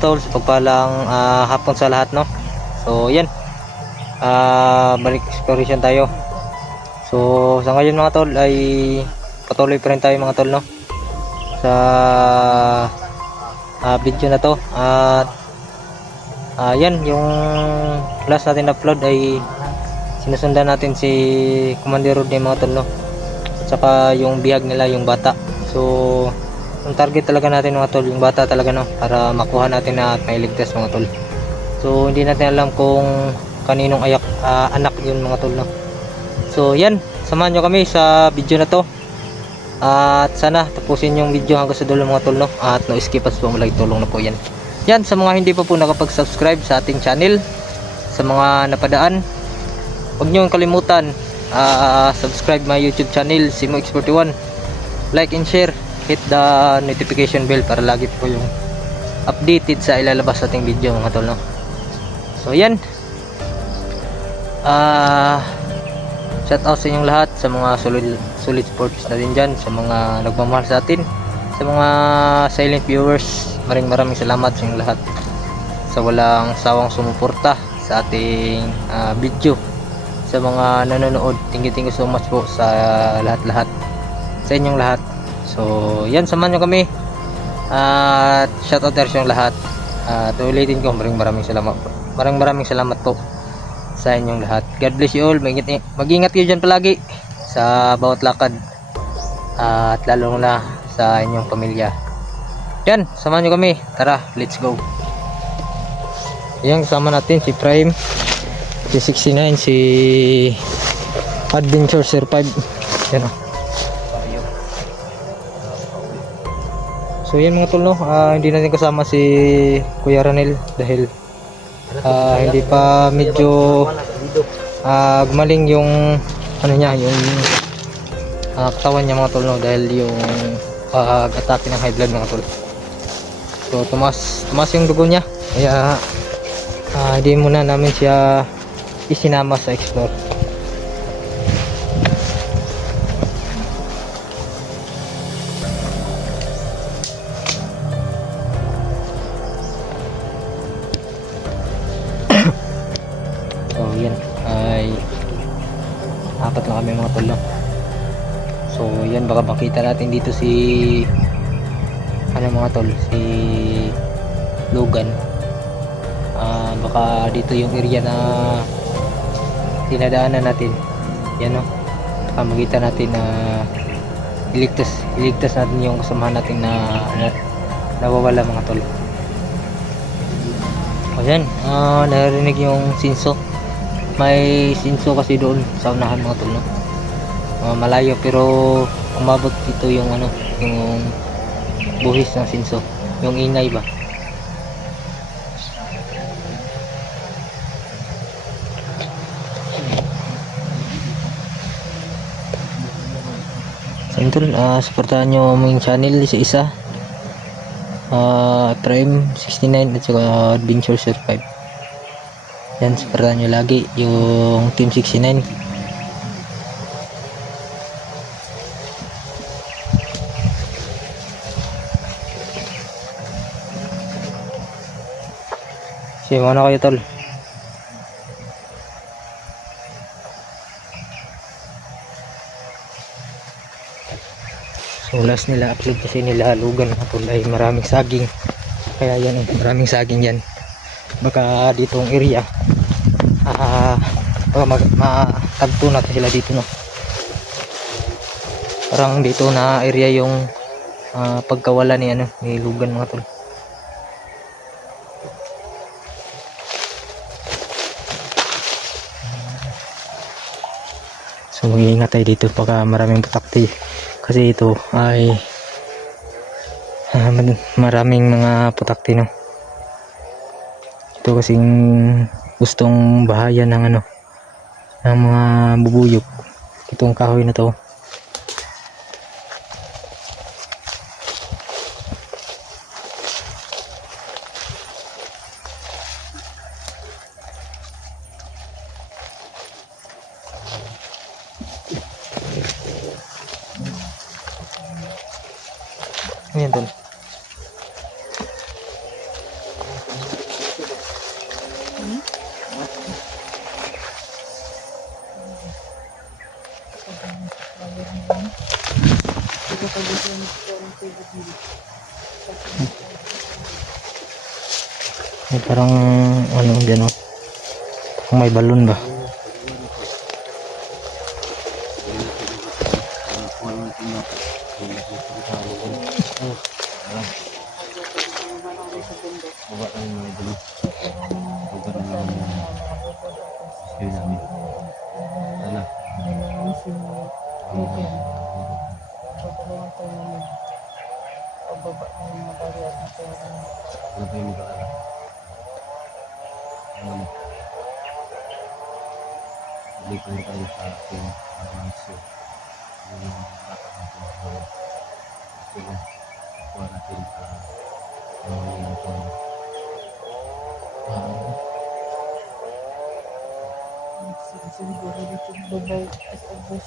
tol, sa pagpalang hapon sa lahat, no. So yan, balik exploration tayo. So sa ngayon mga tol ay patuloy pa rin tayo mga tol, no, sa video na to. At yan yung last natin upload ay sinusundan natin si Commander Rodney mga tol, no, at saka yung bihag nila, yung bata. So ang target talaga natin mga tol, yung bata talaga, no, para makuha natin na at mailigtas mga tol. So hindi natin alam kung kaninong anak yun mga tol, no. So yan, samahan nyo kami sa video na to. At sana tapusin yung video hanggang sa dulo mga tol, no. At no skip as po, malaki tulong na po yan. Yan, sa mga hindi pa po nakapag-subscribe sa ating channel, sa mga napadaan, huwag nyo kalimutan subscribe my YouTube channel, SimoX41. Like and share, hit the notification bell para lagi po yung updated sa ilalabas ating video mga tol, no. So yan, shout out sa inyong lahat, sa mga solid supporters natin dyan, sa mga nagmamahal sa atin, sa mga silent viewers, maraming salamat sa inyong lahat, sa walang sawang sumuporta sa ating video, sa mga nanonood. Thank you so much po sa lahat sa inyong lahat. So yan, samahan nyo kami at shout out sa inyong lahat. At ulitin ko, maraming salamat po. Maraming salamat po sa inyong lahat. God bless you all. Mag-ingat kayo dyan palagi sa bawat lakad, at lalo na sa inyong pamilya. Yan, samahan nyo kami. Tara, let's go. Yan, kasama natin si Prime, si 69, si Adventure Survive. Yan o. So yan mga tol, no, hindi natin kasama si Kuya Ranel dahil hindi pa medyo gumaling yung ano niya, yung katawan niya mga tol, no, dahil yung atake ng high blood mga tol. So tumas yung dugo niya, kaya hindi muna namin siya isinama sa explore. So yan ay apat lang kami mga tol, no. So yan, baka makita natin dito si mga tol, si Logan. Baka dito yung area na dinadaanan natin. Yan, no, baka makita natin na iligtas natin yung kasamahan natin na nawawala mga tol. O yan, narinig yung sinso. May sinso kasi doon sa unahan mga tol, no. Malayo pero umabot dito yung yung buhis ng sinso, yung ingay ba. So yun tol, supportahan nyo aming channel isa-isa, Prime 69 at saka Adventure Survive. Yan, supportahan nyo lagi yung Team 69. Sige, muna kayo tol. So last nila upload kasi nila Logan mga tol ay maraming saging, kaya yan, maraming saging yan. Baka ditong area baka matagpo natin sila dito, no. Parang dito na area yung pagkawala ni ni Logan mga tol. So mag-iingat tayo dito, baka maraming putakti kasi ito ay maraming mga putakti, no. Ito kasing gustong bahayan ng ng mga bubuyog itong kahoy na to. Ayan tol. May parang ano dyan oh. Kung may balon ba? Dito tayo sa ating mansyo. Yung bata natin sa sila. Kuha natin sa yung siguro dito babay at abos.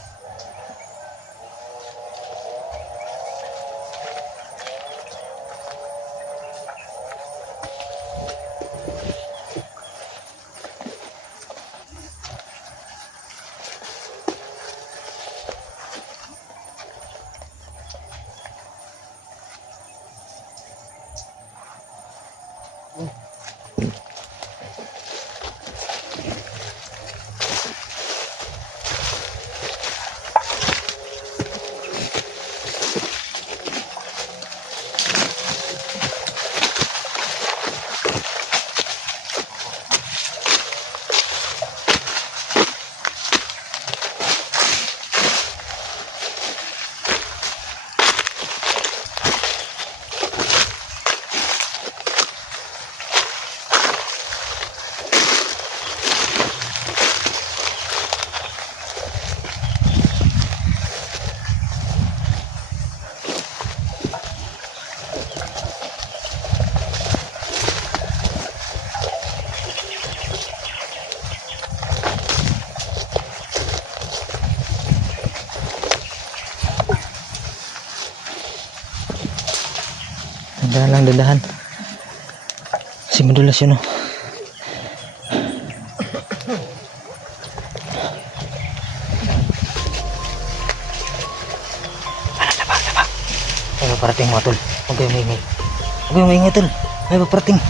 Dahan lang, dadahan. Si madulas yun oh. Tabak. May paparating mga tol. Huwag kayong maingay. Huwag kayong maingay tol. May paparating.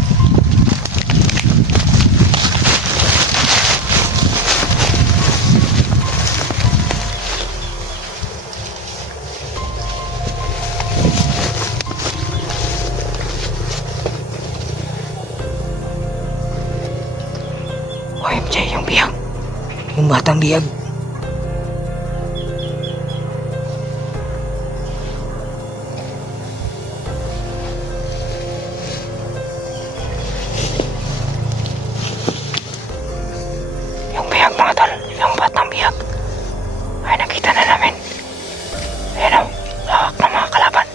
OMG, yung biyag. Yung batang biyag. Yung biyag mga tol. Yung batang biyag. Ay, nakita na namin. Ayan o. Hawak ng mga kalaban.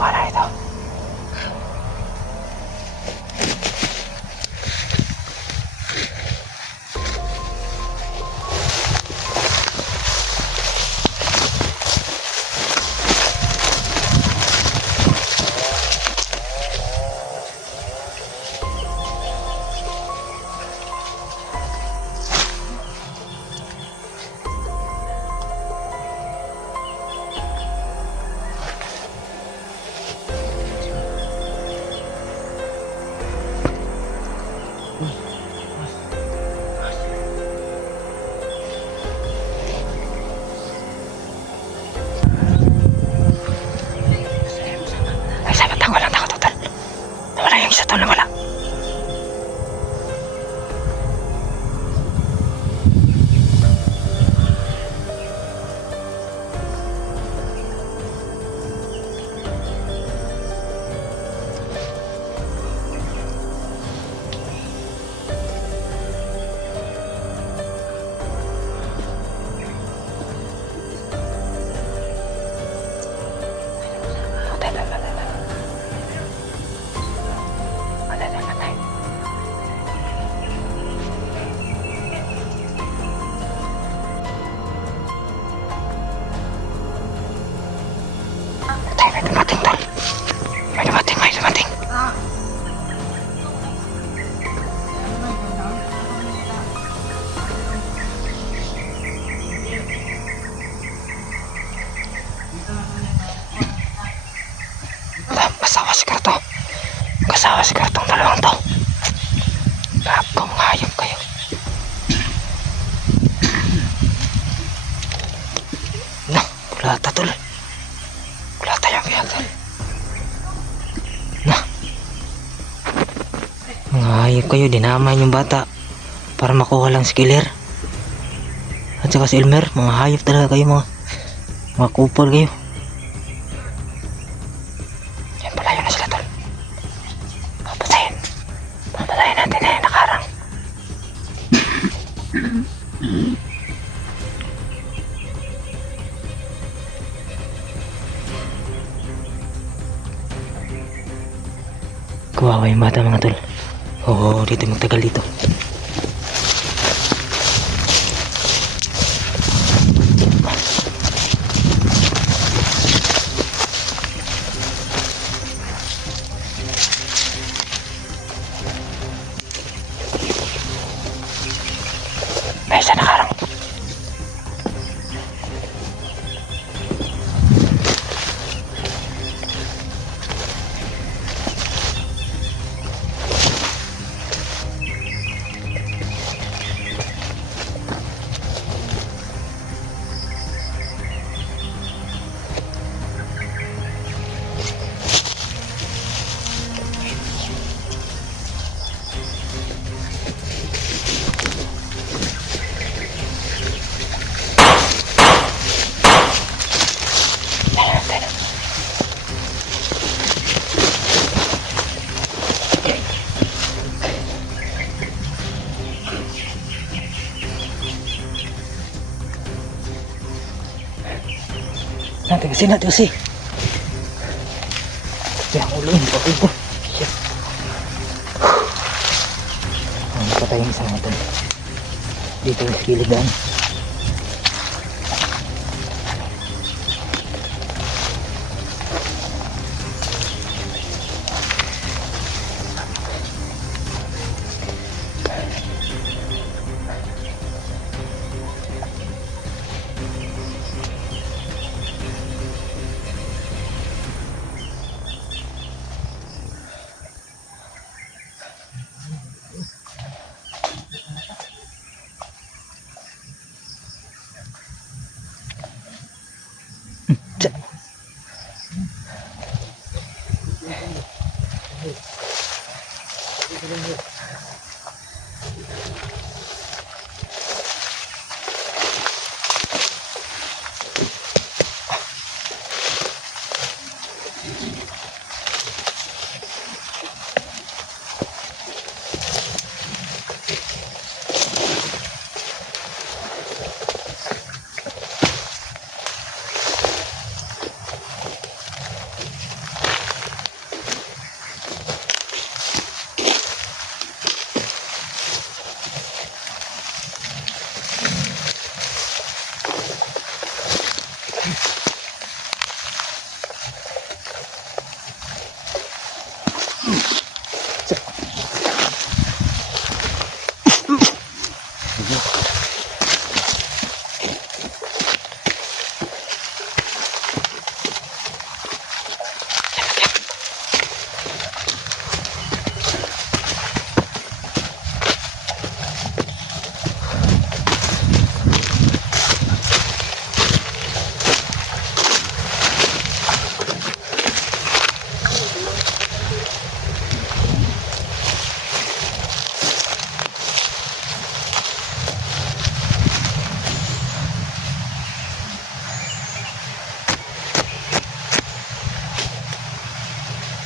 Para ito. May dumating tol. May dumating, may dumating. Kasawa siguro to. Kasawa siguro tong dalawang to. Gagong hayop kayo. No, bulata tol. Bulata yung biyag tol. No. Mga hayop kayo, dinamay yung bata para makuha lang si Killer. At saka si Elmer, mga hayop talaga kayo, mga kupol kayo. Yan, palayo na sila tol. Papatayin. Papatayin natin eh, nakarang. Kawawa yung bata mga tol. Oo, dito magtagal dito. May isa nakarang. Natin kasi. Kaya ang ulo, hindi ako. Shit. Patay yung isang natin. Dito yung kiligan.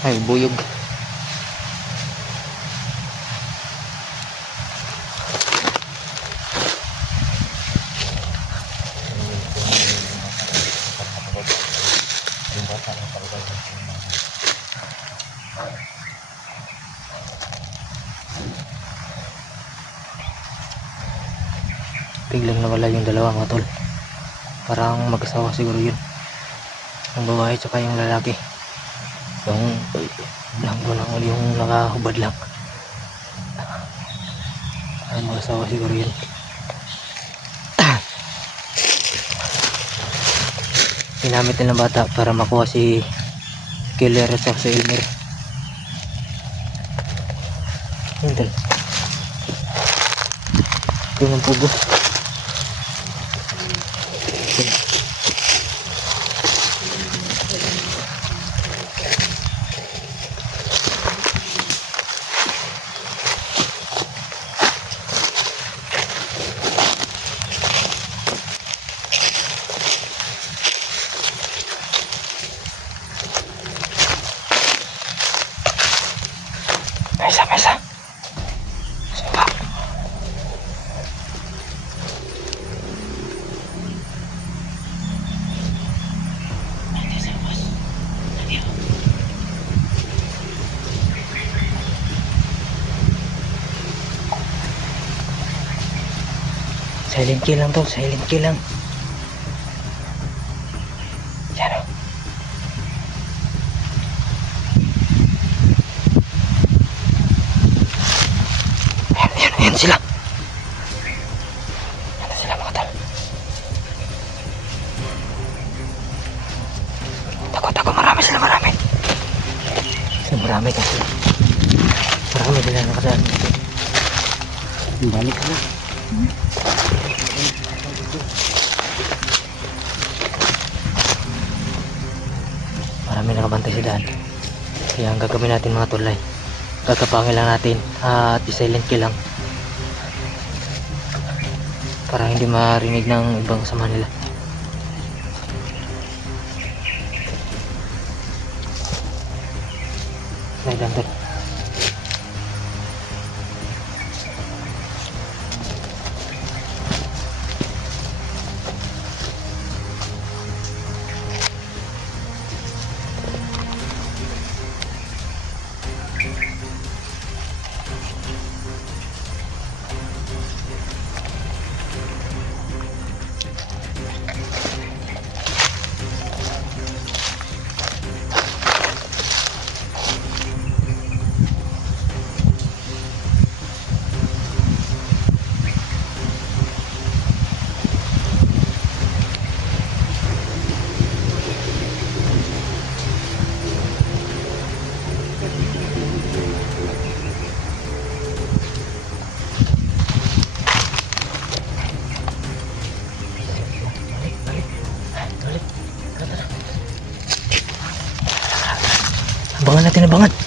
Ay, buyog. Biglang nawala yung dalawa mga tol. Parang mag-asawa siguro yun. Ang babae tsaka yung lalaki. Yung yung nakahubad lang. Ang mga asawa siguro yun. Ginamit nilang bata para makuha si killer at saka si Elmer. Yun tal. Ito yung pugo. Mesa. Sumpah. Silent kill lang to, silent kill lang. Yan o. Ayan sila. Ayan sila mga tol. Tako, marami sila. Marami kasi. Marami sila nakadaan. Balik na. Marami nakabantay sa daan. Kaya ang gagawin natin mga tulay, gagapangin lang natin at i-silent kill lang para hindi marinig ng ibang kasama nila. Slide lang tol. Abangan natin, abangan.